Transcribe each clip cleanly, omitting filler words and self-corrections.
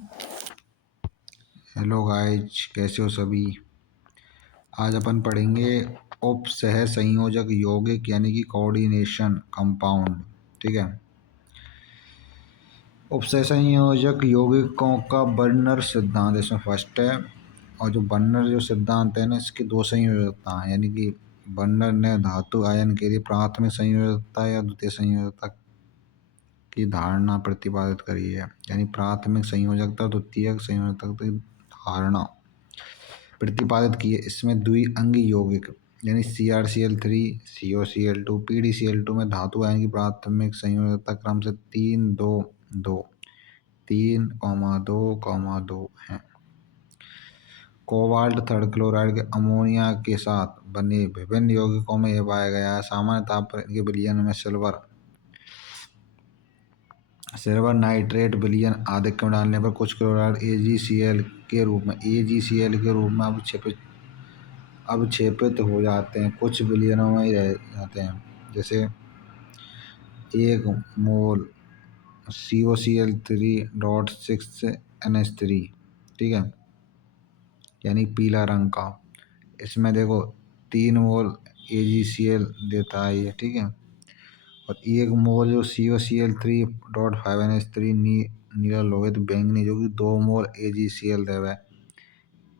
Hello guys, कैसे हो सभी। आज अपन पढ़ेंगे उपसह संयोजक यौगिक यानी कि कोऑर्डिनेशन कंपाउंड। ठीक है। उपसह संयोजक यौगिकों का बर्नर सिद्धांत इसमें फर्स्ट है। और जो बर्नर जो सिद्धांत है ना, इसकी दो संयोजकता है, यानी कि बर्नर ने धातु आयन के लिए प्राथमिक संयोजकता या द्वितीय संयोजकता की धारणा प्रतिपादित करी है। यानी प्राथमिक संयोजकता द्वितीयक संयोजकता की धारणा प्रतिपादित की है। इसमें द्विअंगी यौगिक यानी CrCl3 COCl2 PdCl2 में धातु आयन की प्राथमिक संयोजकता क्रम से 3,2,2 है। कोबाल्ट थर्ड क्लोराइड के अमोनिया के साथ बने विभिन्न यौगिकों में यह पाया गया है। सामान्य ताप पर इनके विलयन में सिल्वर नाइट्रेट विलयन आधिक्य में डालने पर कुछ क्लोराइड AgCl के रूप में अवक्षेपित हो जाते हैं, कुछ विलयनों में ही रह जाते हैं। जैसे 1 मोल COCl3.6NH3, ठीक है, यानी पीला रंग का। इसमें देखो 3 मोल AgCl देता है ये, ठीक है। और 1 मोल जो COCl3.5NH3 नीला लोहित बैंगनी जो कि 2 मोल AgCl देवे।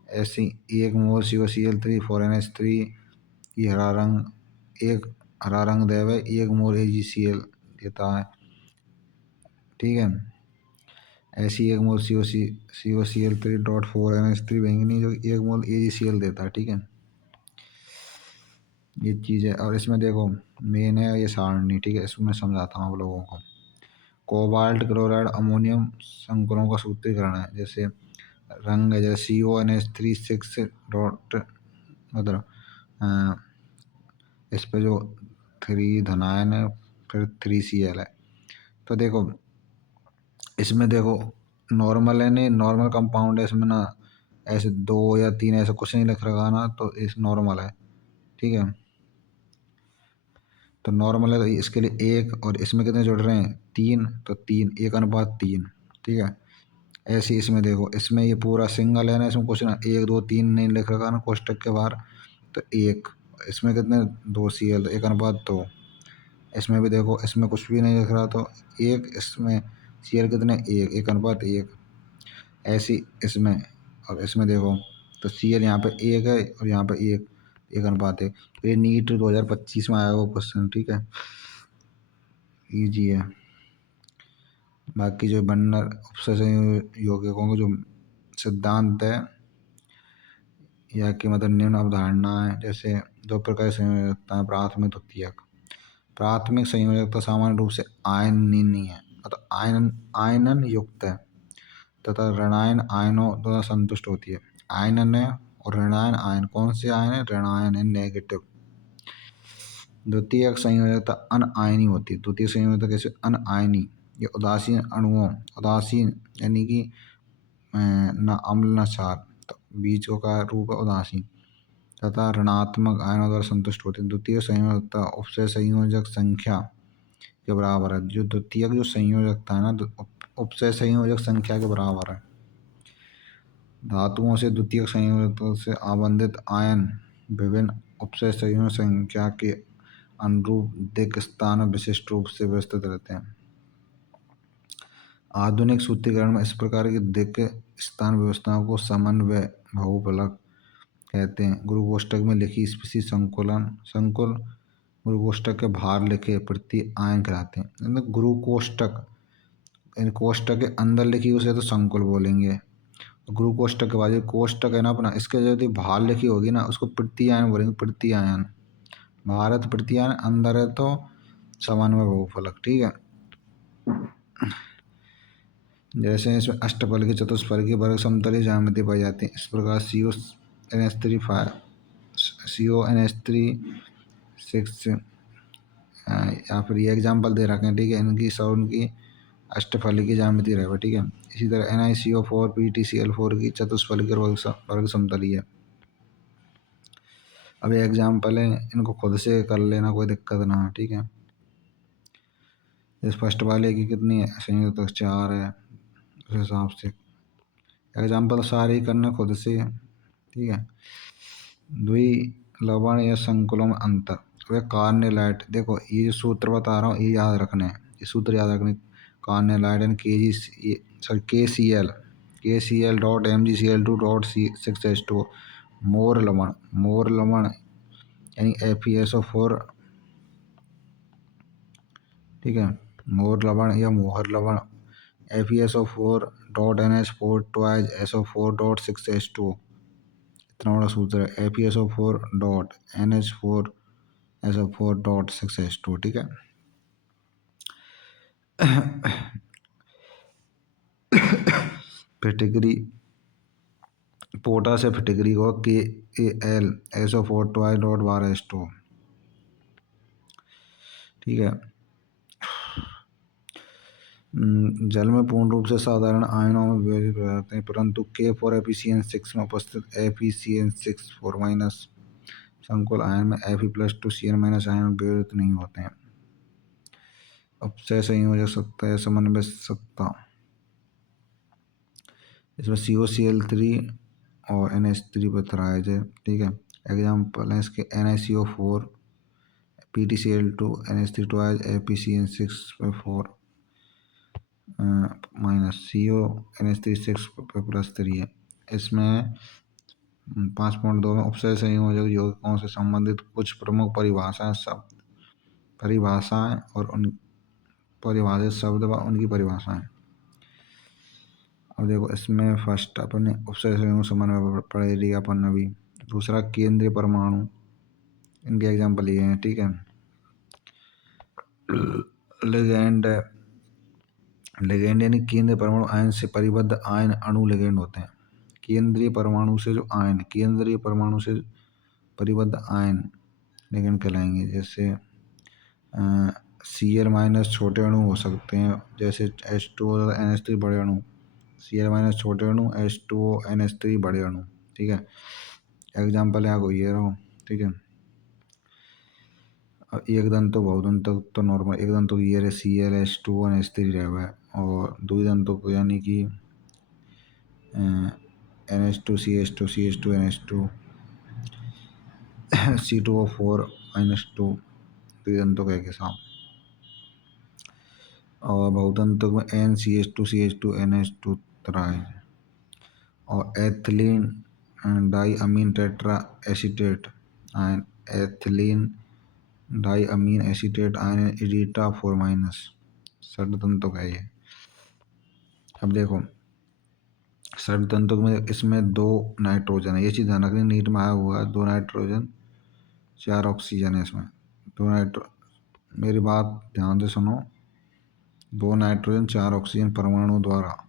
ऐसे 1 मोल COCl3 4NH3 की एक हरा रंग देवे, 1 मोल AgCl देता है, ठीक है। ऐसी 1 मोल COCl3.4NH3 बैंगनी जो 1 मोल AgCl देता है, ठीक है। ये चीज़ है। और इसमें देखो मेन है ये सारणी, ठीक है, इसमें समझाता हूँ आप लोगों को। कोबाल्ट क्लोराइड अमोनियम संकुलों का सूत्रीकरण है। जैसे रंग है, जैसे CONH3 6 डॉट, मतलब इस पे जो 3 धनायन है, फिर 3Cl है। तो देखो इसमें देखो नॉर्मल है, नहीं नॉर्मल कंपाउंड है, इसमें ना ऐसे 2 या 3 ऐसा कुछ नहीं लिख रखा ना, तो इस नॉर्मल है, ठीक है। तो नॉर्मल है तो इसके लिए 1, और इसमें कितने जुड़ रहे हैं 3, तो 3 1/3, ठीक है। ऐसे इसमें देखो, इसमें ये पूरा सिंगल है ना, इसमें कुछ ना 1 2 3 नहीं लिख रखा ना कोष्टक के बाहर, तो 1। इसमें कितने 2Cl 1/2। इसमें भी देखो, इसमें कुछ भी नहीं लिख रहा तो 1, इसमें Cl कितने 1 1/1। ऐसी इसमें, और इसमें देखो तो Cl यहाँ पे 1 है और यहाँ पे 1 1/1। ये नीट 2025 में आया हुआ क्वेश्चन, ठीक है, ईजी है। बाकी जो बर्नर उपसर्जन यौगिकों का जो सिद्धांत है या कि मतलब निम्न अवधारणा है। जैसे 2 प्रकार की संयोजकता है, प्राथमिक द्वितीयक। प्राथमिक संयोजकता सामान्य रूप से आयनीय है, मतलब आयनन युक्त है तथा ऋणायन आयनों द्वारा संतुष्ट होती है। आयनन है और ऋणायन आयन, कौन से आयन है, ऋणायन है, नेगेटिव। द्वितीयक संयोजकता अनआयनी होती है। द्वितीय संयोजकता कैसे अनआयनी, ये उदासीन अणुओं, उदासीन यानी कि न अम्ल न क्षार, तो बीजों का रूप है उदासीन, तथा ऋणात्मक आयनों द्वारा संतुष्ट होते हैं। द्वितीय संयोजकता उपसय संयोजक संख्या के बराबर है। जो द्वितीयक जो संयोजकता है ना, उपसय संयोजक संख्या के बराबर है। धातुओं से द्वितीयक संयोजकता से आबंधित आयन विभिन्न उपसय संयोजक संख्या के अनुरूप दिक् स्थान में विशिष्ट रूप से व्यवस्थित रहते हैं। आधुनिक सूत्रीकरण में इस प्रकार की दिक् स्थान व्यवस्थाओं को समन्वय बहुफलक कहते हैं। गुरु कोष्ठक में लिखी स्पीसी संकुल गुरु कोष्ठक के बाहर लिखे प्रति आयन कहलाते हैं। मतलब गुरु कोष्ठक, इन कोष्ठक के अंदर लिखी उसे तो संकुल बोलेंगे। गुरु कोष्ठक के बाद जो कोष्ठक है ना अपना, इसके यदि बाहर लिखी होगी ना उसको प्रति आयन बोलेंगे। प्रति आयन, बाहर है तो प्रति आयन, अंदर है तो समन्वय बहुफलक, ठीक है। जैसे इसमें अष्टफलकी चतुष्फलकी वर्ग समतलीय ज्यामिति पाई जाती है। इस प्रकार CONH3 या फिर ये एग्जाम्पल दे रखे हैं, ठीक है। इनकी सब उनकी अष्टफलकी ज्यामिति रहेगा, ठीक है। इसी तरह NiCO4 PtCl4 की चतुष्फलकी वर्ग समतलीय है। अब ये एग्जाम्पल है, इनको खुद से कर लेना, कोई दिक्कत ना है, ठीक है। इस फर्स्ट वाले की कितनी है संयोजकता 4 है, उस हिसाब से एग्जाम्पल सारे ही करना खुद से, ठीक है। द्वि लवण या संकुलों में अंतर, वे कार्नेलाइट, देखो ये जो सूत्र बता रहा हूँ ये याद रखने हैं, ये सूत्र याद रखने। कार्नेलाइट एंड के जी सॉरी के सी एल डॉट MgCl2.6H2, मोर लवण यानी FeSO4, ठीक है, मोर लवण या मोहर लवण FeSO4.NH4 ट्वाइज SO4.6H2, इतना बड़ा सूत्र है FeSO4.NH4SO4.6H2, ठीक है। फिटकरी पोटा से फिटकरी को KAlSO4 12H2, ठीक है। जल में पूर्ण रूप से साधारण आयनों में विभाजित हो जाते हैं, परंतु K4FeCN6 में उपस्थित FeCN6 4- संकुल आयन में Fe+2Cn- आयन में विभाजित नहीं होते हैं। अपचय संयोजक सत्ता या समन्वय सत्ता, इसमें COCl3 और NH3 पर थराइज है, ठीक है। एग्जाम्पल है इसके NiCO4 PtCl2 NH3 twice FeCN6 CO NH3 6+3 है। इसमें 5.2 में उपसय संयोजक यौगिकों से संबंधित कुछ प्रमुख परिभाषाएं और उन परिभाषित शब्द व उनकी परिभाषाएं। अब देखो इसमें फर्स्ट अपन ने उपसय संयोजक समन्वय पढ़ लिया अपन अभी। दूसरा केंद्रीय परमाणु, इनके एग्जाम्पल ये हैं, ठीक है। लिगेंड यानी केंद्रीय परमाणु आयन से परिबद्ध आयन अणु लिगेंड होते हैं। केंद्रीय परमाणु से परिबद्ध आयन लिगेंड कहलाएंगे। जैसे Cl- छोटे अणु हो सकते हैं, जैसे H2O NH3 बड़े अणु, Cl- छोटे अणु, H2O NH3 बड़े अणु, ठीक है। एग्जाम्पल यहाँ को ये रहो, ठीक है। अब एक दंतो बहुदंतो तो नॉर्मल, एक दंतो ये रहे Cl H2O NH3 रहे हुआ है, और दुई दंतो को यानी कि NH2 CH2 CH2 NH2 C2O4-2 दुई दंतों के साथ, और बहुदंतों में NCH2 CH2 NH2 तराई, और ethylene diamine tetra acetate ion, ethylene diamine acetate ion EDTA 4- षडदंतों का ये। अब देखो षडदंतों में इसमें 2 नाइट्रोजन है, ये चीज़ ध्यान रखनी, नीट में आया हुआ है 2 नाइट्रोजन 4 ऑक्सीजन है इसमें। मेरी बात ध्यान से सुनो, 2 नाइट्रोजन 4 ऑक्सीजन परमाणु द्वारा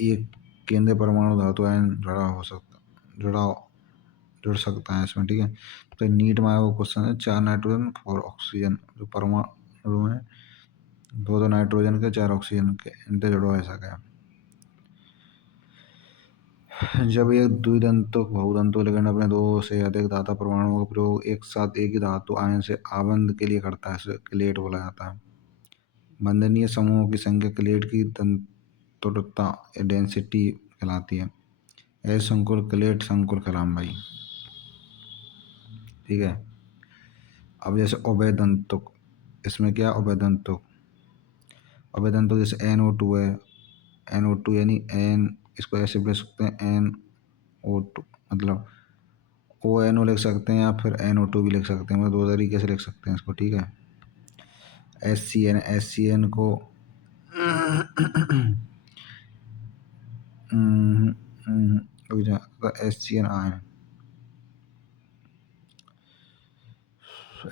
एक केंद्रीय परमाणु धातु आयन जुड़ सकता है इसमें, ठीक है। तो नीट में आया हुआ क्वेश्चन है 4 नाइट्रोजन 4 ऑक्सीजन, जो परमाणु है 2 नाइट्रोजन के 4 ऑक्सीजन के, इनसे जुड़ो ऐसा क्या। जब एक द्विदंतो बहुदंतो लिगेंड अपने 2 से अधिक धातु परमाणुओं का प्रयोग एक साथ एक ही धातु आयन से आबंध के लिए करता है, इसे क्लेट बोला जाता है। बंधनीय समूहों की संख्या क्लेट की तंतुरता या डेंसिटी कहलाती है। ऐसे संकुल क्लेट संकुल कहलाम भाई, ठीक है। अब जैसे उभयदंतुक, इसमें क्या उभयदंतुक जैसे NO2 है, NO2 यानी N, इसको ऐसे भी लिख सकते हैं NO2, मतलब ONO लिख सकते हैं या फिर NO2 भी लिख सकते हैं, मतलब 2 तरीके से लिख सकते हैं इसको, ठीक है। SCN को SCN आयन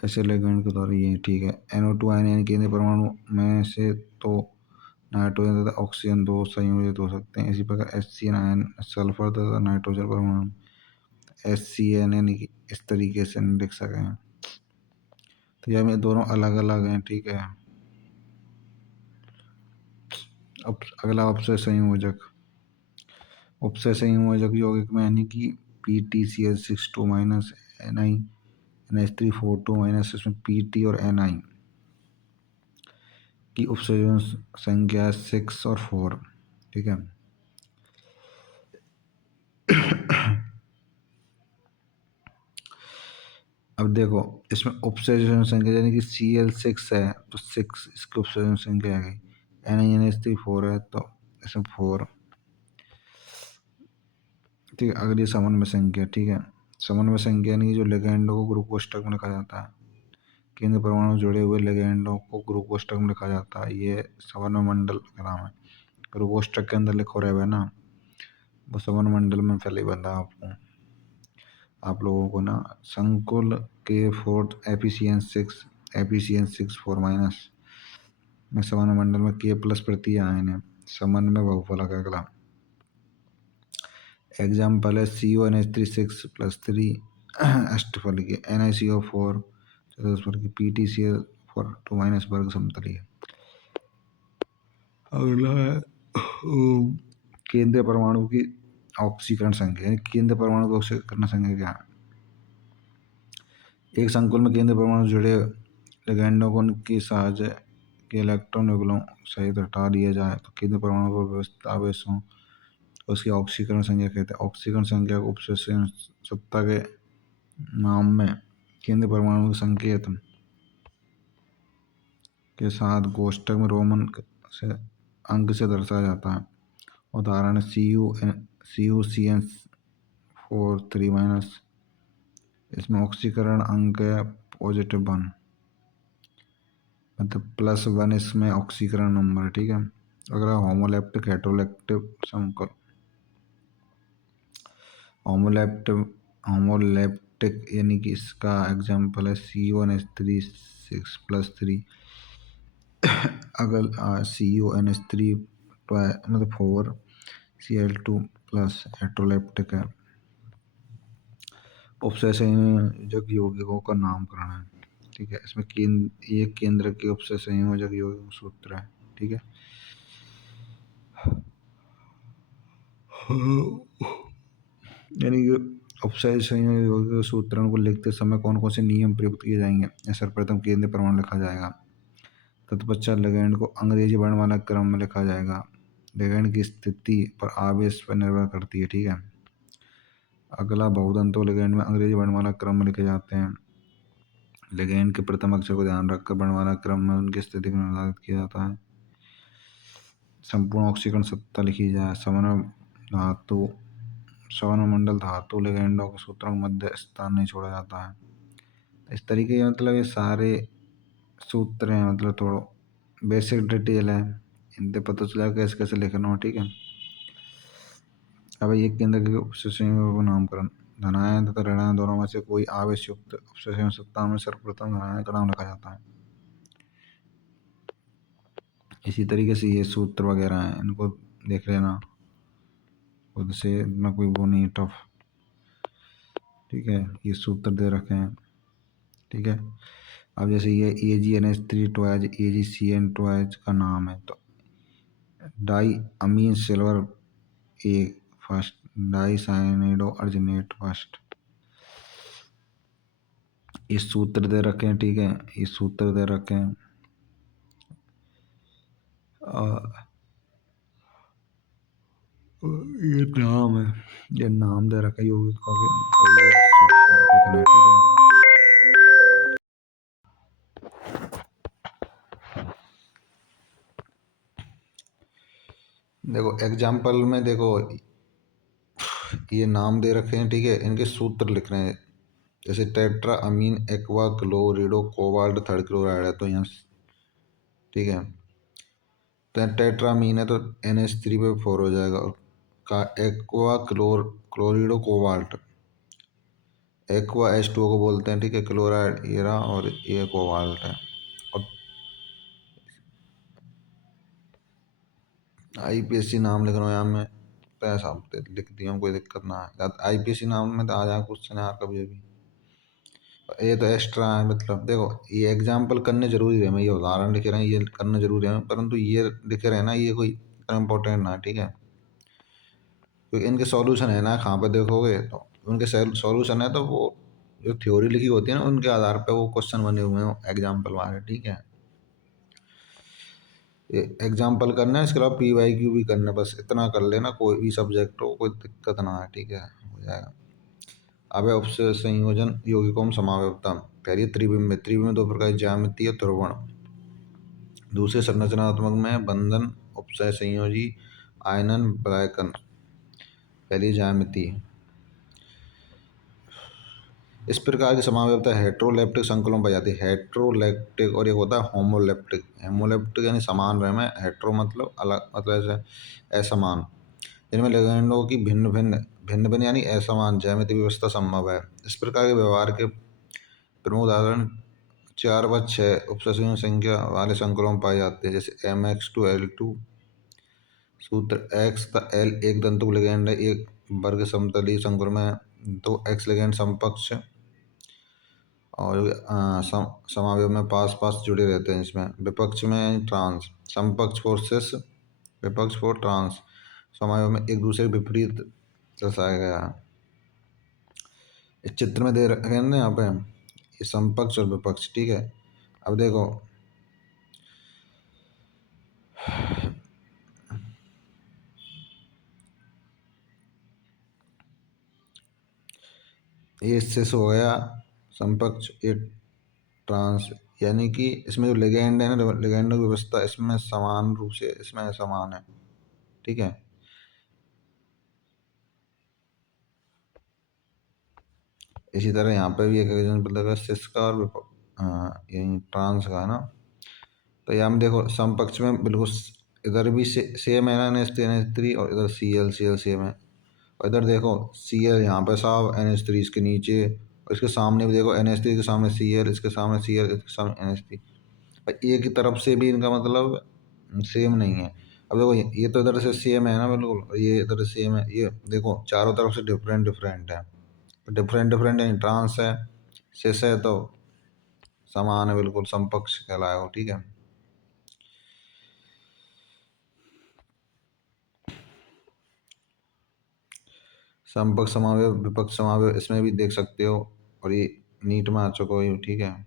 ऐसे लिगेंड के द्वारा ये, ठीक है। NO2 आयन यानी केंद्रीय परमाणु में से तो नाइट्रोजन तथा ऑक्सीजन 2 संयोजित हो सकते हैं। इसी प्रकार SCN आयन सल्फर तथा नाइट्रोजन परमाणु SCN यानी कि इस तरीके से लिख सके हैं। तो यह में दोनों अलग अलग हैं, ठीक है। अब अगला उपसय संयोजक यौगिक में यानी कि PtCl6 2- Ni NH3 4 2- इसमें Pt और Ni की उपसंयोजन संख्या 6 और 4, ठीक है। अब देखो इसमें उपसर्जन संख्या यानी कि Cl6 है तो 6 इसकी उपसर्जन संख्या आ गई। NaNH3 4 है तो इसमें 4। ठीक है, अगली समन्वय संख्या। ठीक है, समन्वय संख्या यानी कि जो लिगैंडों को ग्रुप कोष्ठक में लिखा जाता है, केंद्र परमाणु जुड़े हुए लिगैंडों को ग्रुप कोष्ठक में लिखा जाता है, ये समन्वय मंडल का नाम है। ग्रुप कोष्ठक के अंदर लिखो रहे ना, वो समन्वय मंडल में पहले ही बता आपको, आप लोगों को ना। संकुल के फोर्थ एफिशिएंस 6 4 माइनस में समन्वय मंडल में के प्लस प्रति आयन है, समन्वय बहुफलक है अगला। एग्जाम्पल है CO NH3 6 + 3 अष्टफल की, NiCO4 चतुष्फल की, PtCl4 2 माइनस वर्ग समतलीय। अगला है केंद्रीय परमाणु की ऑक्सीकरण संख्या, यानी केंद्रीय परमाणु की ऑक्सीकरण संख्या क्या है। एक संकुल में केंद्रीय परमाणु जुड़े लिगैंडों को उनकी साझे के इलेक्ट्रॉन युगलों सहित हटा दिया जाए तो केंद्रीय परमाणु को व्यवस्थित आवेशों उसकी ऑक्सीकरण संख्या कहते हैं। ऑक्सीकरण संख्या को उपसर्जन सत्ता के नाम में केंद्रीय परमाणु के संकेत के साथ कोष्ठक में रोमन से अंक से दर्शाया जाता है। उदाहरण CuCN4 3 माइनस, इसमें ऑक्सीकरण अंक है +1, मतलब +1 इसमें ऑक्सीकरण नंबर है। ठीक है, अगला होमोलैप्टिक हेटेरोलैप्टिक संकुल। होमोलैप्टिक यानी कि इसका एग्जाम्पल है CO NH3 6 + 3। अगर CONH3 मतलब 4 Cl2 प्लस हेटेरोलैप्टिक है। उपसंयोजक यौगिकों का नामकरण है। ठीक है, इसमें एक केंद्र के उपसंयोजक यौगिक सूत्र है। ठीक है, यानी कि उपसंयोजक यौगिक सूत्रों को लिखते समय कौन कौन से नियम प्रयुक्त किए जाएंगे। सर्वप्रथम केंद्रीय परमाणु लिखा जाएगा, तत्पश्चात लिगैंड को अंग्रेजी वर्णमाला क्रम में लिखा जाएगा। लिगैंड की स्थिति पर आवेश पर निर्भर करती है। ठीक है, अगला बहुदंतो लिगैंड में अंग्रेजी वर्णमाला क्रम में लिखे जाते हैं। लिगैंड के प्रथम अक्षर को ध्यान रखकर वर्णमाला क्रम में उनकी स्थिति को निर्धारित किया जाता है। संपूर्ण ऑक्सीकरण सत्ता लिखी जाए। समन्वय मंडल धातु लिगैंडों के सूत्रों के मध्य स्थान नहीं छोड़ा जाता है। इस तरीके के मतलब ये सारे सूत्र हैं, मतलब थोड़ा बेसिक डिटेल है, इनसे पता चला कैसे कैसे लिखना हो। ठीक है, अब एक केंद्र के उपसंयोजकों को नामकरण। धनायन तथा ऋणायन दोनों में से कोई आवेश युक्त उपसंयोजक सत्ता में सर्वप्रथम धनायन का नाम लिखा जाता है। इसी तरीके से ये सूत्र वगैरह हैं, इनको देख लेना खुद से, इतना कोई वो नहीं टफ। ठीक है, ये सूत्र दे रखे हैं। ठीक है, अब जैसे ये AgNH3 टॉयज AgCN टॉयज का नाम है, तो डाई अमीन सिल्वर ए फर्स्ट, डाई साइनाइडो अर्जिनेट फर्स्ट, इस सूत्र दे रखे हैं। ठीक है, इस सूत्र दे रखे हैं। ये नाम है, ये नाम दे रखा है यौगिकों के, ये सूत्र लिखना है। ठीक है, देखो एग्जाम्पल में देखो ये नाम दे रखे हैं। ठीक है, इनके सूत्र लिख रहे हैं। जैसे tetra amine aqua क्लोरिडो cobalt third chloride है, तो यहाँ ठीक है, तो टेट्रा अमीन है तो NH3 पे 4 हो जाएगा। और का एक्वा क्लोरिडो कोबाल्ट, एक्वा H2O को बोलते हैं। ठीक है, क्लोराइड ये रहा और ये कोबाल्ट है। और IPSC नाम लिख रहा हूँ यहाँ में, तो ऐसा लिख दिया, कोई दिक्कत ना है। IPSC नाम में तो आ जाए क्वेश्चन यार कभी भी, ये तो एक्स्ट्रा है। मतलब देखो ये एग्जाम्पल करने जरूरी है, मैं ये उदाहरण लिख रहे हैं ये करना जरूरी है, परंतु ये लिखे रहे ना ये कोई इम्पोर्टेंट ना। ठीक है, क्योंकि इनके सॉल्यूशन है ना, कहाँ पे देखोगे तो उनके सॉल्यूशन है, तो वो जो थ्योरी लिखी होती है ना उनके आधार पे वो क्वेश्चन बने हुए हैं एग्जाम्पल वाले। ठीक है, ये एग्जाम्पल करना है, इसके अलावा PYQ भी करना है, बस इतना कर लेना, कोई भी सब्जेक्ट हो कोई दिक्कत ना है। ठीक है, हो जाएगा। अवयव उपसय संयोजन यौगिकों समावयवता। पहली त्रिविम में, त्रिविम में दो प्रकार की ज्यामितीय ध्रुवण। दूसरे संरचनात्मक में बंधन उपसय संयोजी आयनन ब्रैकन। पहली ज्यामिति। इस प्रकार की समावयवता हेट्रोलेप्टिक संकुलों पर जाती है। हेट्रोलेप्टिक और एक होता है होमोलेप्टिक। होमोलेप्टिक यानी समान रहे में, हेट्रो मतलब अलग, मतलब ऐसे असमान, जिनमें लिगैंडों की भिन्न भिन्न भिन्न भिन्न यानी असमान ज्यामिति व्यवस्था संभव है। इस प्रकार के व्यवहार के प्रमुख उदाहरण 4 व 6 उपसतही संख्या वाले संकुलों में पाए जाते हैं, जैसे MX2L2। सूत्र एक्स तथा एल एक दंतुक लिगैंड है। एक वर्ग समतलीय संकुल में दो एक्स लिगैंड समकक्ष और समावयव में पास पास जुड़े रहते हैं। इसमें विपक्ष में ट्रांस, समकक्ष फोर्सेस, विपक्ष फोर ट्रांस, समावयव में एक दूसरे के विपरीत दर्शाया गया है। इस चित्र में दे रखे हैं ना यहाँ पे, ये समकक्ष और विपक्ष, ठीक है। अब देखो ये सिस हो गया समकक्ष, ये ट्रांस, यानी कि इसमें जो लिगैंड है ना, लिगैंड की व्यवस्था इसमें समान रूप से इसमें समान है, ठीक है। इसी तरह यहाँ पे भी एक एग्जाम्पल देगा सिस का और यही ट्रांस का है ना। तो यहाँ में देखो समकक्ष में बिल्कुल इधर भी सेम है ना, NH3 और इधर Cl सेम है। और इधर देखो Cl यहाँ पे साफ, NH3 इसके नीचे, और इसके सामने भी देखो NH3 के सामने Cl, इसके सामने Cl, इसके सामने NH3। एक ही तरफ से भी इनका मतलब सेम नहीं है। अब देखो ये तो इधर से सेम है ना बिल्कुल, और ये इधर से सेम है। ये देखो चारों तरफ से डिफरेंट डिफरेंट है। डिफरेंट डिफरेंट यानी ट्रांस है, सिस है तो समान है, बिल्कुल समकक्ष कहलाएगा, ठीक है। समकक्ष समावयव विपक्ष समावयव इसमें भी देख सकते हो, और ये नीट में आ चुका हो, ठीक है।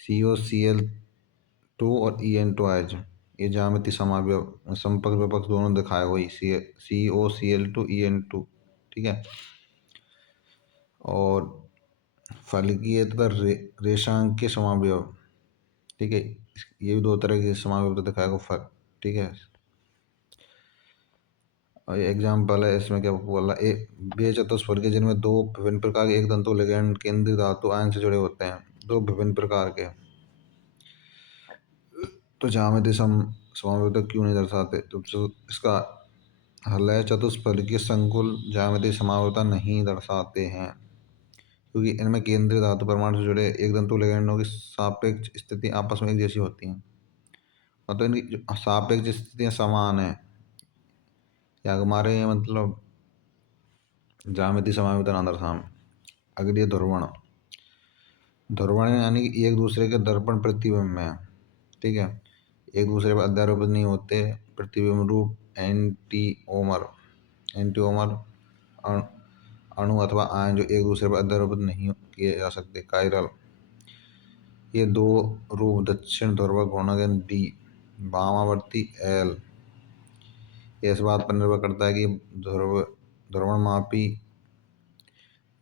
COCl2 और EN2H, ये ज्यामिति समावयव संपर्क विपक्ष दोनों दिखाए हुई, COCl2 EN2, ठीक है। और फलकीय तथा रेशांकीय समावयव, ठीक है। ये भी दो तरह के समावयव दिखाएगा फल, ठीक है। और एग्जाम्पल है इसमें क्या बोला, एक बे चतुष्फलकीय जिनमें दो विभिन्न प्रकार के एक तंतु लिगैंड केंद्रीय धातु आयन से जुड़े होते हैं, दो विभिन्न प्रकार के। तो ज्यामिति समावयवता क्यों नहीं दर्शाते, तो इसका हल है चतुष्फलकीय संकुल ज्यामिति समावयवता नहीं दर्शाते हैं, क्योंकि इनमें केंद्रीय धातु परमाणु से जुड़े एक तंतु लिगैंडों की सापेक्ष स्थिति आपस में एक जैसी होती हैं। मतलब इनकी सापेक्ष स्थितियाँ समान है, या हमारे मतलब ज्यामिति समावयवता ना दर्शाएं। अगली ध्रुवण। ध्रुवण यानी कि एक दूसरे के दर्पण प्रतिबिंब में, ठीक है, एक दूसरे पर अध्यारोपित नहीं होते। प्रतिबिंब रूप एंटीओमर, एंटीओमर अणु अथवा आयन जो एक दूसरे पर अध्यारोपित नहीं किए जा सकते, कायरल। ये दो रूप दक्षिण ध्रुव घूर्णक D, वामावर्ती L। ये इस बात पर निर्भर करता है कि ध्रुवणमापी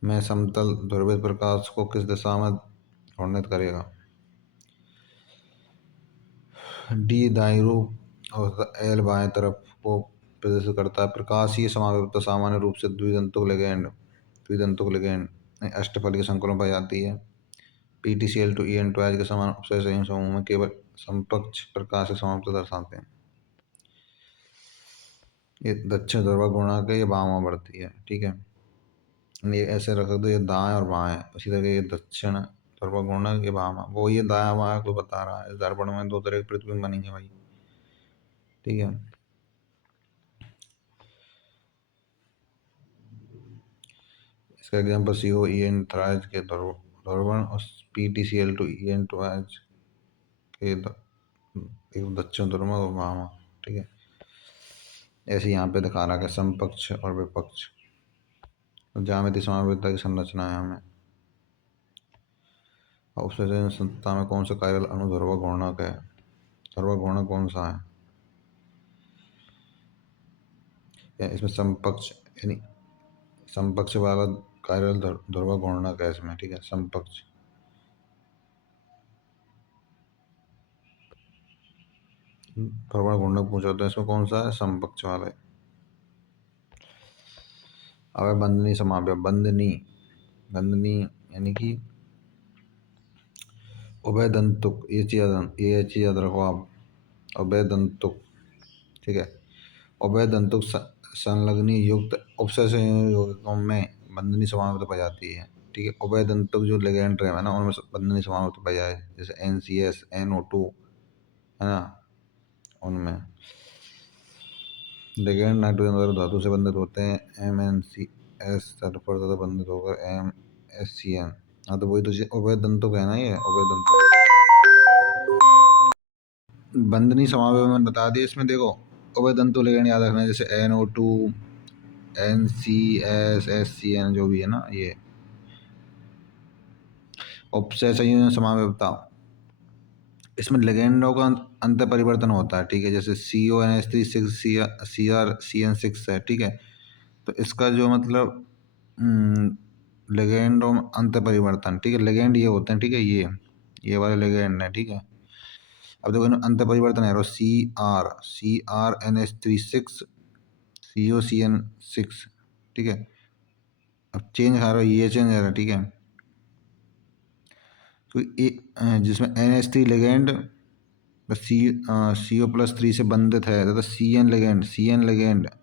में समतल ध्रुवित प्रकाश को किस दिशा में घूर्णित करेगा। D दाईं रूप और L बाएं तरफ को प्रदर्शित करता है। प्रकाशीय समावयवता सामान्य रूप से द्विदंतुक लिगैंड अष्टफलीय संकुलों पर जाती है। PTCl2 EN2H के समान उपसय संयुग्म समूह में केवल समकक्ष प्रकाश से समावयवता दर्शाते हैं। ये दक्षिण ध्रुव गुणांक है, ये वामावर्ती है, ठीक है। ये ऐसे रख दो, ये दाएं और बाएं, उसी तरह ये दक्षिण ध्रुव गुणांक, ये वामा, वो ये दाया बाया को बता रहा है। दर्पण में दो तरह के प्रतिबिंब बनेंगे भाई, ठीक है। इसका एग्जाम्पल COEN3 के ध्रुवण और PTCl2 EN2H के एक दक्षिण ध्रुव और वामा, ठीक है। ऐसे यहाँ पे दिखा रहा है समकक्ष और विपक्ष। तो ज्यामिति समावयवता की संरचना है हमें। और उपसय संस्था में कौन सा कायरल अणु ध्रुव घूर्णक है, ध्रुव घूर्णक कौन सा है। इसमें समकक्ष यानी समकक्ष वाला कायरल ध्रुव घूर्णक है इसमें, ठीक है, समकक्ष। ध्रुव घूर्णक पूछा तो इसमें कौन सा है, समकक्ष वाला है। अब बंधनी समावयव, बंधनी, बंधनी यानी कि उभय दंतुक, ये चीज याद रखो आप, उभय दंतुक, ठीक है। उभय दंतुक संलग्नी युक्त उपसर्ग संयोजकों में बंधनी समावृत पाई जाती है, ठीक है। उभय दंतुक जो लिगेंड है ना, उनमें बंधनी समावृत पाई जाए, जैसे NCS, NO2 है ना, उनमें लिगेंड नाइट्रोजन वगैरह धातु से बंधित होते हैं, MnCS सल्फर से बंधित होकर MsCN। हाँ तो वही तो उभय दंतुक है ना, ये उभय दंतुक। बंधनी समावयव में बता दिया, इसमें देखो उभय दंतु लिगेंड याद रखना है, जैसे NO2, NCS, SCN जो भी है ना, ये उपसय संयोजन समावयवता, इसमें लिगेंडों का अंत परिवर्तन होता है, ठीक है। जैसे CONH3 CrCN6 है, ठीक है। तो इसका जो मतलब लिगेंडों में अंत परिवर्तन, ठीक है, लिगेंड ये होते हैं, ठीक है, ये वाले लिगेंड है, ठीक है। अब देखो अंत परिवर्तन है, CrNH36 COCN6, ठीक है। अब चेंज आ रहा है, ये चेंज आ रहा है, ठीक है। तो जिसमें NH3 लिगेंड CO+3 से बंधित है तथा CN लिगेंड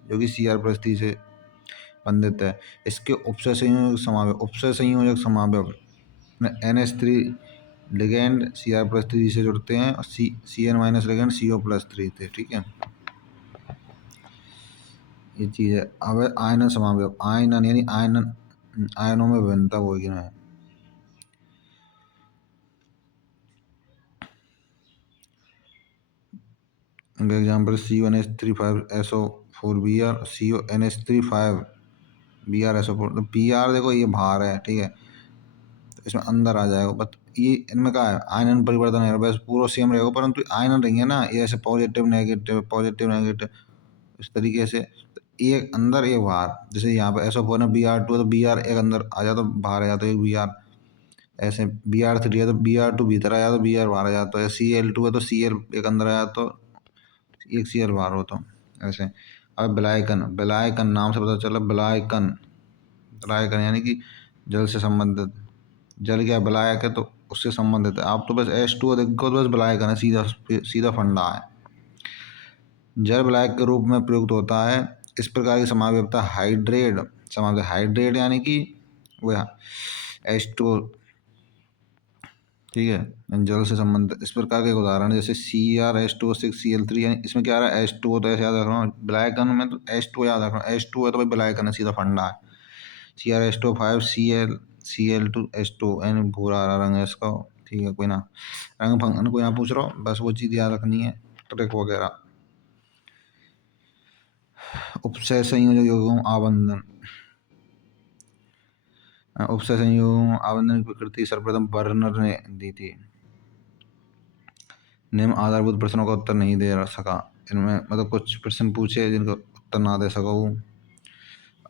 जो कि Cr+3 से बंधित है, इसके उपसय संयोजक समावयव NH3 लिगेंड Cr+3 से जुड़ते हैं और CN- लिगेंड CO+3 थे, ठीक है। ये चीज़ है। अब आयनन समावयव, आयनन यानी आयनों में भिन्नता होगी ना। Example CONH35SO4Br, CONH35BrSO4। तो Br देखो ये बाहर है, ठीक है, तो इसमें अंदर आ जाएगा, बट ये इनमें क्या है, आयनन परिवर्तन है, बस पूरा सेम रहेगा, परंतु आयनन रहेंगे ना, ये ऐसे पॉजिटिव नेगेटिव इस तरीके से, तो एक अंदर एक बाहर। जैसे यहाँ पे SO4 है, Br2 है, तो Br एक अंदर आ जाता, बाहर आ जाता, एक Br ऐसे, Br3 है तो Br2 भीतर आया तो Br बाहर आ जाता है, Cl2 है तो Cl एक अंदर आया तो एक Cl बाहर हो, तो ऐसे। अब विलायकन नाम से पता चला, विलायकन यानी कि जल से संबंधित, जल क्या विलायक है तो उससे संबंधित है। आप तो बस H2O देखो तो बस विलायकन है, सीधा फंडा है, जल विलायक के रूप में प्रयुक्त होता है। इस प्रकार की समावयवता हाइड्रेट यानी कि वह H2O, ठीक है, जल से संबंधित। इस प्रकार के उदाहरण जैसे CrH2O6Cl3, यानी इसमें क्या आ रहा है, H2O, तो ऐसे याद रखना, विलायकन में तो H2O याद रखना, H2O है तो भाई विलायकन है, सीधा फंडा है। CrH2O5Cl2H2, यानी भूरा हरा रंग है इसका, ठीक है। कोई ना रंग फंगन कोई ना पूछ रहा हूँ, बस वो चीज़ याद रखनी है, ट्रिक वगैरह। उपसय संयोजक यौगिकों आबंधन, उपसय संयोजकों आबंधन की प्रकृति सर्वप्रथम बर्नर ने दी थी। निम्न आधारभूत प्रश्नों का उत्तर नहीं दे सका, इनमें मतलब कुछ प्रश्न पूछे जिनका उत्तर ना दे सका हूँ।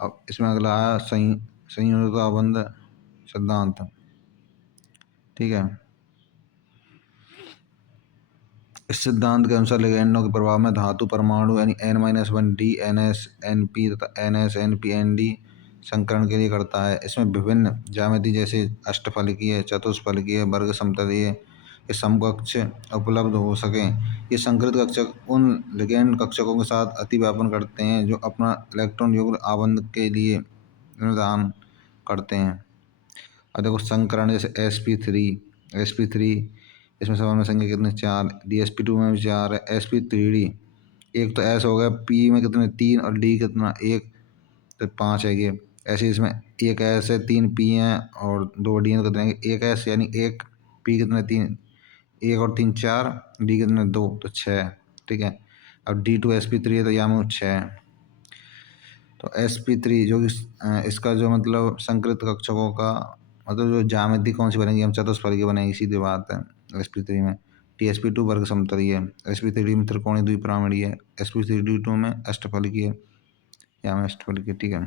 अब इसमें अगला है संयोजक आबंध सिद्धांत, ठीक है। इस सिद्धांत के अनुसार लिगेंडों के प्रभाव में धातु परमाणु यानी N-1D NSNP तथा NSNP-ND संकरण के लिए करता है। इसमें विभिन्न ज्यामिति जैसे अष्टफलकीय, चतुष्फलकीय, वर्ग समतलीय के समकक्ष उपलब्ध हो सकें। ये संकरित कक्षक उन लिगेंड कक्षकों के साथ अतिव्यापन करते हैं जो अपना इलेक्ट्रॉन युग्म आबंध के लिए निर्धारण करते हैं। अब देखो संकरण जैसे sp3 इसमें समन्वय संख्या कितने, 4। DsP2 में भी 4 है। sp3d एक तो S हो गया, P में कितने 3 और D कितना 1, तो 5 है ये। ऐसे इसमें एक S है, 3 P हैं और 2 D हैं, तो कितने, एक S यानी एक P कितने 3, 1 और 3 4, D कितने 2, तो 6, ठीक है। अब D2sp3 है तो यहाँ में 6 है। तो sp3 जो कि इसका जो मतलब संकृत कक्षकों का मतलब जो ज्यामिति कौन सी बनेगी, हम चतुष्फलकीय बनेगी, सीधी बात है। sp3 में Tsp2 वर्ग समतलीय है, sp3d में त्रिकोणीय द्विपरमाणुकीय है, sp3d2 में अष्टफलकीय, यहाँ में अष्टफलकीय, ठीक है।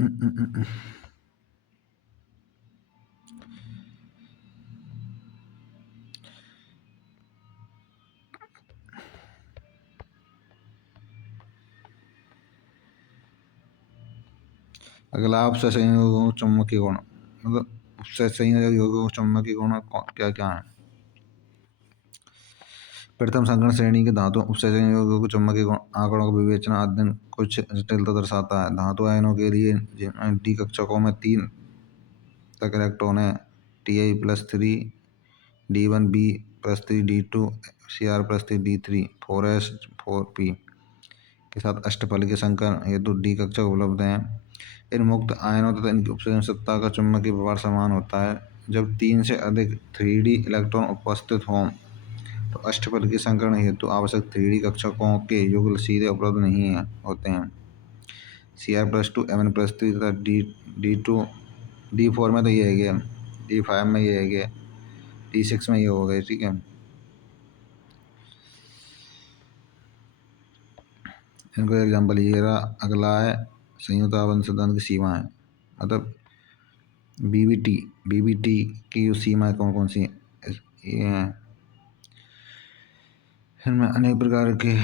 अगला आपसे संयोगों चुंबकीय गुण, मतलब उससे संयोगों चुंबकीय गुण क्या क्या है। प्रथम संकरण श्रेणी के धातु उपसय संयोगों के चुंबकीय आंकड़ों का विवेचना अध्ययन कुछ जटिलता दर्शाता है। धातु आयनों के लिए डी कक्षकों में 3 तक इलेक्ट्रॉन है, Ti+3, D1B+3, D2, Cr+3, D3, 4s4p के साथ अष्टफलकीय संकरण हेतु डी कक्षक उपलब्ध हैं। इन मुक्त आयनों तथा इनकी उपसर्जन सत्ता का चुंबकीय व्यवहार समान होता है। जब 3 से अधिक 3D इलेक्ट्रॉन उपस्थित हों तो अष्टफलकीय संकरण हेतु आवश्यक 3D कक्षकों के युगल सीधे उपलब्ध नहीं होते हैं। Cr+2, Mn+3 तथा D2, D4 में तो ये है गया, D5 में ये है गया, D6 में ये हो गए, ठीक है। इनको एग्जाम्पल ये रहा। अगला है संयुक्त आबंध सिद्धांत की सीमा है, मतलब बीबीटी की सीमाएं कौन कौन सी ये हैं। इनमें अनेक प्रकार के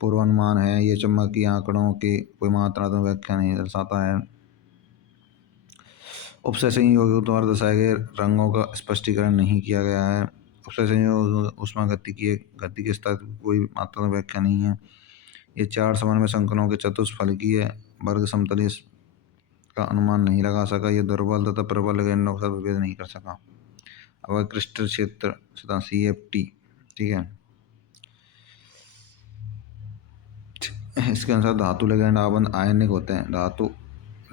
पूर्वानुमान है। ये चुंबकीय आंकड़ों की कोई मात्रात्मक व्याख्या नहीं दर्शाता है। उपसय संयोगों द्वारा दर्शाए गए रंगों का स्पष्टीकरण नहीं किया गया है। उपसय संयोग ऊष्मा गति के स्तर की कोई मात्रात्मक व्याख्या नहीं है। ये 4 समन्वय संकरों के चतुष्फलकीय वर्ग समतलीय का अनुमान नहीं लगा सका। ये दुर्बल तथा प्रबल लिगेंडों का विभेद नहीं कर सका। अब क्रिस्टल क्षेत्र सिद्धांत CFT, ठीक है। इसके अनुसार धातु लिगेंड आबंध आयनिक होते हैं। धातु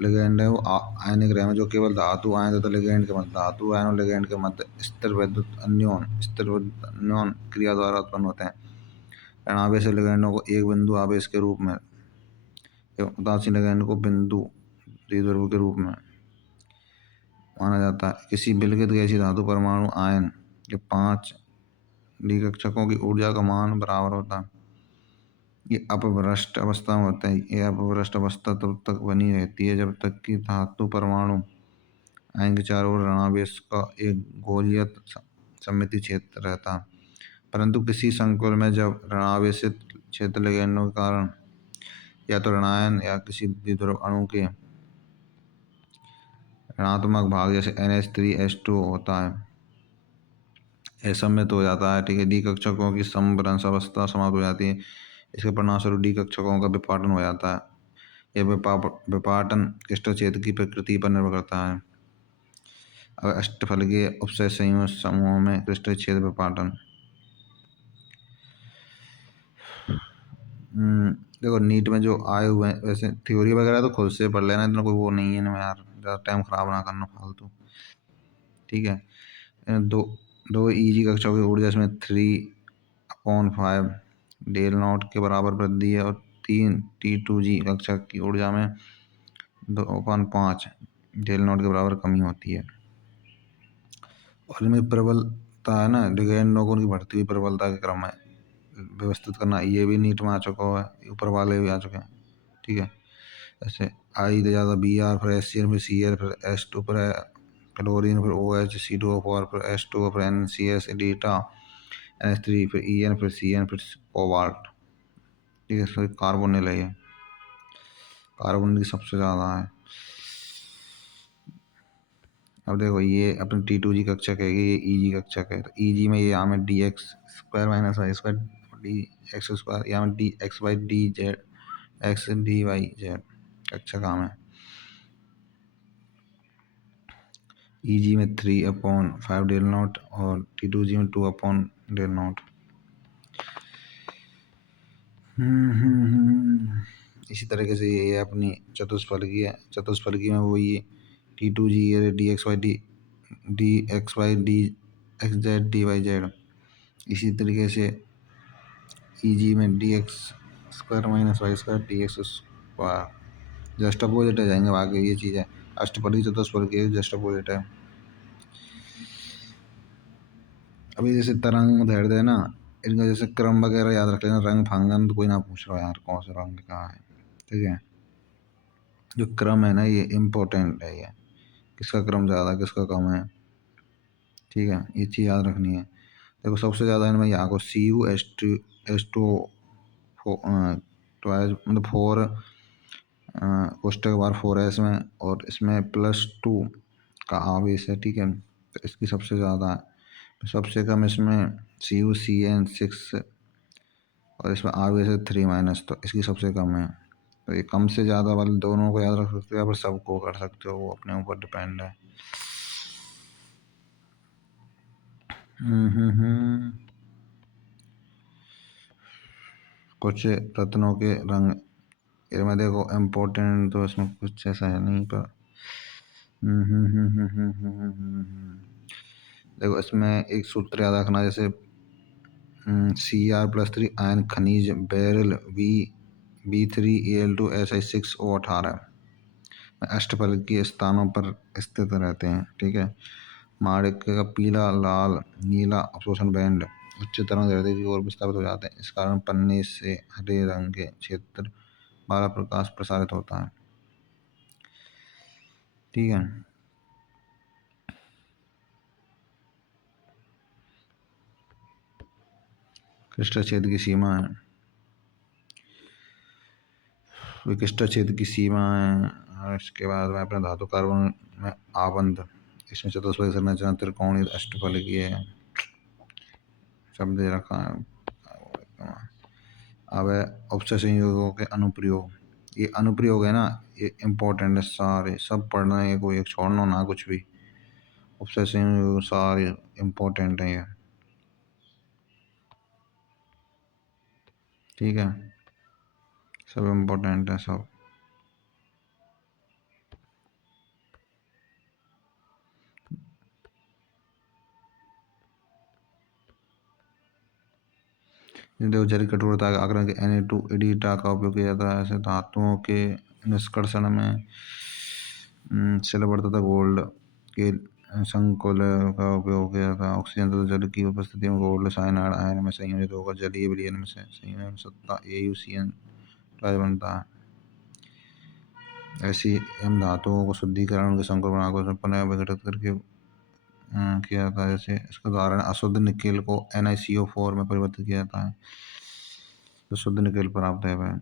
लिगेंड है वो आयनिक रहे जो केवल धातु आयन तथा लिगेंड के मध्य, धातु आयन और लिगेंड के मध्य स्थिर विद्युत अन्योन क्रिया द्वारा उत्पन्न होते हैं। ऋणावेश लिगेंडों को एक बिंदु आवेश के रूप में एवं उदासीन लिगेंड को बिंदु द्विध्रुव के रूप में माना जाता है। किसी विलगित गैसीय धातु परमाणु आयन के 5 डी कक्षकों की ऊर्जा का मान बराबर होता है। ये अपभ्रष्ट अवस्था में होता है। ये अपभ्रष्ट अवस्था तब तक बनी रहती है जब तक कि धातु परमाणु आयन के चारों ओर ऋणावेश का एक गोलीय सममिति क्षेत्र रहता है। परंतु किसी संकुल में जब ऋणावेशित क्षेत्र लिगेंडों के कारण या तो ऋणायन या किसी द्विध्रुव अणु के ऋणात्मक भाग जैसे NH3 H2 होता है, असम्मित हो जाता है, ठीक है। डी कक्षकों की समभ्रंश अवस्था समाप्त हो जाती है। इसके परिणामस्वरूप डी कक्षकों का विपाटन हो जाता है। यह विपाटन क्रिस्टल क्षेत्र की प्रकृति पर निर्भर करता है। अब अष्टफलकीय उपसय संयुग समूहों में क्रिस्टल क्षेत्र विपाटन, देखो नीट में जो आए हुए हैं वैसे थ्योरी वगैरह तो खुद से पढ़ लेना, इतना कोई वो नहीं है ना यार, ज़्यादा टाइम ख़राब ना करना फालतू, ठीक है। दो ईजी कक्षाओं की ऊर्जा इसमें 3/5 डेल नॉट के बराबर वृद्धि है और 3 T2G कक्षा की ऊर्जा में 2/5 डेल नॉट के बराबर कमी होती है। और इनमें प्रबलता है ना, लिगेंडों को उनकी बढ़ती हुई प्रबलता के क्रम में व्यवस्थित करना, ये भी नीट में आ चुका हुआ है, ऊपर वाले भी आ चुके हैं, ठीक है। जैसे आई तो ज़्यादा Br फिर HCl फिर Cl फिर H2 फिर क्लोरीन फिर OH C2O4 फिर H2O फिर NCS डीटा NH3 फिर En फिर Cn फिर कोबाल्ट, ठीक है। सॉरी कार्बोनिल है, ये कार्बन की सबसे ज़्यादा है। अब देखो ये अपनी T2G कक्षक है, ये EG कक्षक है। तो EG में ये यहाँ में dx² - y² dx², यहाँ में dx/dz x dy/z कक्षा काम है। EG में 3/5 डेल नॉट और T2G में 2 डेल नॉट। इसी तरीके से ये अपनी चतुष्फलकीय में वो ये T2G ये dx/dz dy/z। इसी तरीके से EG में dx² - y² dx²। Just opposite है जाएंगे बाकी ये चीज़ है। अष्टफलकीय चतुष्फलकीय जस्ट अपोजिट है। अभी जैसे तरंग दैर्ध्य है ना, इनका जैसे क्रम वगैरह याद रख लेना। रंग फांगन तो कोई ना पूछ रहा यार कौन सा रंग कहाँ है, ठीक है। जो क्रम है ना ये इम्पोर्टेंट है, ये किसका क्रम ज़्यादा किसका कम है, ठीक है, ये चीज़ याद रखनी है। देखो सबसे ज़्यादा इनमें यहाँ को Cu H2 ट्वाइस मतलब 4 कोष्टक के बाद 4 है इसमें, और इसमें +2 का आवेश है, ठीक है, तो इसकी सबसे ज़्यादा है। सबसे कम इसमें CuCN6 और इसमें आवेश है 3-, तो इसकी सबसे कम है। तो ये कम से ज़्यादा वाले दोनों को याद रख सकते हो या फिर सबको कर सकते हो, वो अपने ऊपर डिपेंड है। कुछ रत्नों के रंग, इनमें देखो इम्पोर्टेंट तो इसमें कुछ ऐसा है नहीं, पर देखो इसमें एक सूत्र याद रखना, जैसे Cr+3 आयन खनिज बेरिल B3Al2Si6O18 अष्टफल के स्थानों पर स्थित रहते हैं, ठीक है। माणिक का पीला लाल नीला अवशोषण बैंड उच्च तरंग दैर्ध्य की ओर विस्थापित हो जाते हैं। इस कारण पन्ने से हरे रंग के क्षेत्र द्वारा प्रकाश प्रसारित होता है, ठीक है। क्रिस्टल छेद की सीमा है, विशिष्ट छेद की सीमा है, और इसके बाद में अपने धातु कार्बन में आबंध, इसमें चतुष्फलक संरचना त्रिकोणीय अष्टफलकीय है, सब दे रखा है। अब है उपचय संयोगों के अनुप्रयोग, ये अनुप्रयोग है ना, ये इम्पोर्टेंट है, सारे सब पढ़ना है, कोई एक छोड़ना ना कुछ भी। उपचय संयोग सारे इम्पोर्टेंट है ये, ठीक है, सब इम्पोर्टेंट है सब। देखो जल कठोरता के आकलन के Na2 एडिटा का उपयोग किया जाता है, ऐसे धातुओं के निष्कर्षण में सिल्वर तथा गोल्ड के संकुल का उपयोग किया जाता है। ऑक्सीजन तथा जल की उपस्थिति में गोल्ड साइनाइड आयन में संयोजित होकर जलीय विलयन में से संयोजन सत्ता AuCN बनता है। ऐसी इन धातुओं को शुद्धिकरण उनके संकुल बनाकर उसमें पुनः विघटित करके किया जाता है। जैसे इसका उदाहरण अशुद्ध निकेल को NiCO4 में परिवर्तित किया जाता है, तो शुद्ध निकेल प्राप्त है वह।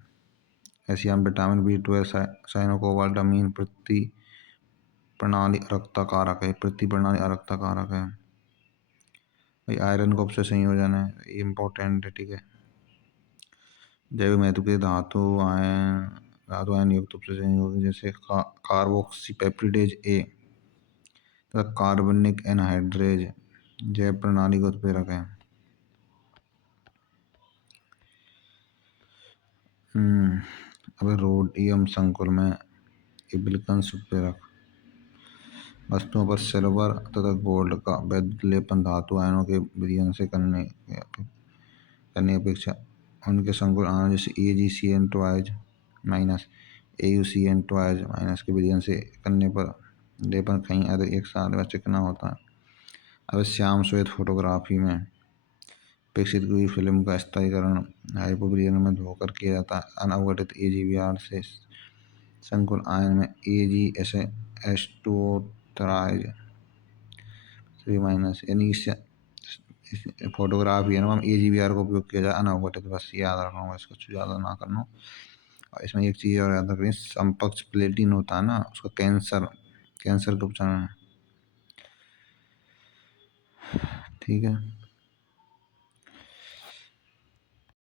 ऐसे हम विटामिन B12 साइनोकोबाल्टामीन प्रति प्रणाली अरक्ता कारक है, प्रति प्रणाली अरक्ता कारक है। भाई आयरन का उपसे संयोजन है, इम्पोर्टेंट है, ठीक है। जैव महत्व के धातु आयन युक्त उपसे संयोजन जैसे कार्बोक्सीपेप्टिडेज A तथा कार्बनिक एनहाइड्रेज जैव प्रणाली का उत्प्रेरक है। अब रोडियम संकुल में इबिलिकन्स उत्प्रेरक वस्तुओं पर सिल्वर तथा गोल्ड का वैद्युत लेपन धातु आयनों के विलयन से करने की अपेक्षा उनके संकुल आयन जैसे AgCN2- AuCN2- के विलयन से करने पर लेपन कहीं अधिक एक साथ व चिकना होता है। अब श्याम श्वेत फोटोग्राफी में अपेक्षित हुई फिल्म का स्थायीकरण हाइपोविलयन में धोकर किया जाता है। अनअवगठित AgBr से संकुल आयन में AgSH2O यानी फोटोग्राफी है ना, AgBr का उपयोग किया जाए अनअवगठित, बस याद रखना, इसको ज़्यादा ना करना। और इसमें एक चीज़ और याद रखनी, समपक्ष प्लेटिन होता है ना, उसका कैंसर का उपचार है, ठीक है।